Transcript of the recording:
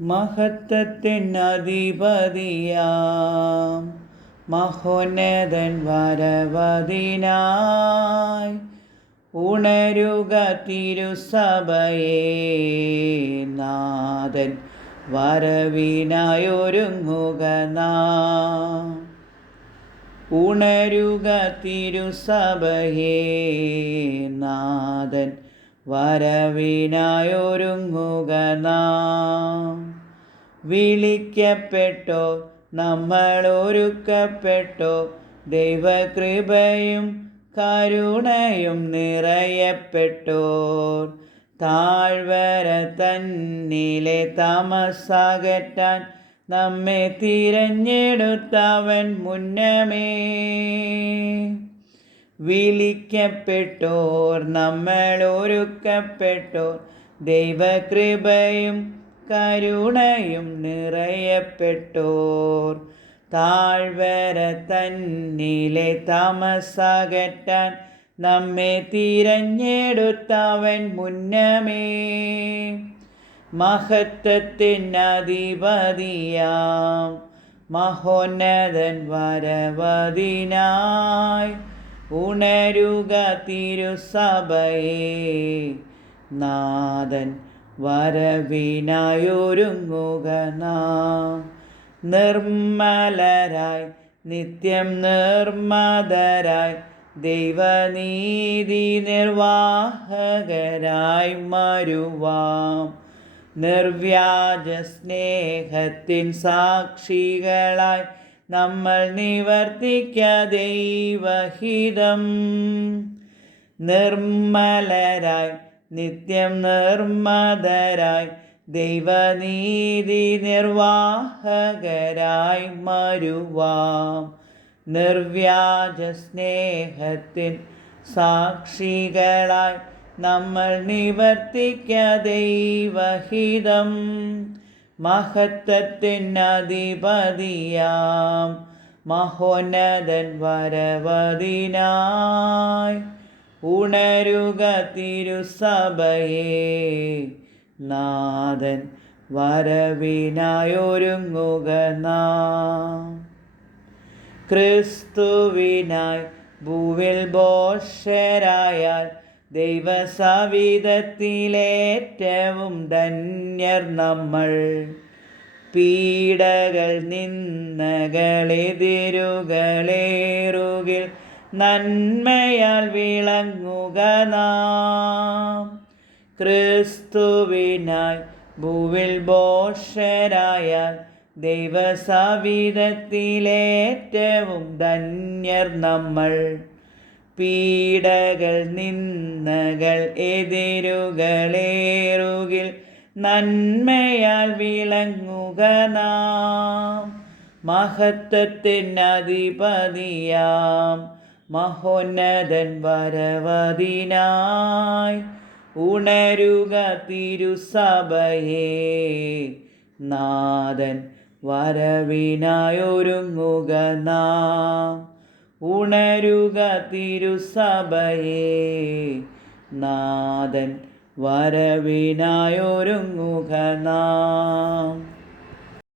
മഹത്വത്തിൻ അധിപതിയാം. മഹോന്നതൻ വരവതിനായി ഉണരുക തിരുസഭയെ. നാഥൻ വരവിനായൊരുങ്ങുക ഉണരുക തിരുസഭയേ. നാഥൻ വരവിനായൊരുങ്ങുക നാം. വിളിക്കപ്പെട്ടോ നമ്മൾ ഒരുക്കപ്പെട്ടോ ദൈവകൃപയും കരുണയും നിറയപ്പെട്ടോർ. താഴ്വര തന്നിലെ താമസകറ്റാൻ നമ്മെ തിരഞ്ഞെടുത്തവൻ മുന്നമേ. വിളിക്കപ്പെട്ടോർ നമ്മൾ ഒരുക്കപ്പെട്ടോർ ദൈവകൃപയും കരുണയും നിറയപ്പെട്ടോർ. താഴ്വര തന്നിലെ താമസകറ്റാൻ നമ്മെ തിരഞ്ഞെടുത്തവൻ മുന്നമേ. മഹത്വത്തിനധിപതിയാം മഹോന്നതൻ വരവതിനായി. ഉണരുക തിരുസഭയെ. നാഥൻ വരവിനായൊരുങ്ങുക നാം. നിർമ്മലരായി നിത്യം നിർമ്മതരായി ദൈവനീതി നിർവാഹകരായി മരുവാം. നിർവ്യാജ സ്നേഹത്തിൻ സാക്ഷികളായി നമ്മൾ നിവർത്തിക്ക ദൈവഹിതം. നിർമ്മലരായി നിത്യം നിർമ്മതരായി ദൈവനീതി നിർവാഹകരായി മരുവാം നിർവ്യാജ സ്നേഹത്തിൻ സാക്ഷികളായി നമ്മൾ നിവർത്തിക്ക ദൈവഹിതം. മഹത്വത്തിൻ അധിപതിയാം. മഹോന്നതൻ വരവതിനായി ഉണരുക തിരുസഭയെ. നാഥൻ വരവിനായൊരുങ്ങുക ക്രിസ്തുവിനായി ഭൂവിൽ ബോഷരായാൽ ദൈവസവിധത്തിലേറ്റവും ധന്യർ നമ്മൾ. പീഡകൾ നിന്നകളെതിരുകളേറുകിൽ നന്മയാൽ വിളങ്ങുക നാം. ക്രിസ്തുവിനായി ഭൂവിൽ ബോഷരായാൽ ദൈവസവിധത്തിലേറ്റവും ധന്യർ നമ്മൾ. പീഡകൾ നിന്നകൾ എതിരുകളേറുകിൽ നന്മയാൽ വിളങ്ങുക നാം. മഹത്വത്തിനധിപതിയാം മഹോന്നതൻ വരവതിനായി ഉണരുക തിരുസഭയെ. നാഥൻ വരവിനായൊരുങ്ങുക നാം. ഉണരുക തിരുസഭയെ. നാഥൻ വരവിനായൊരുങ്ങുക നാം.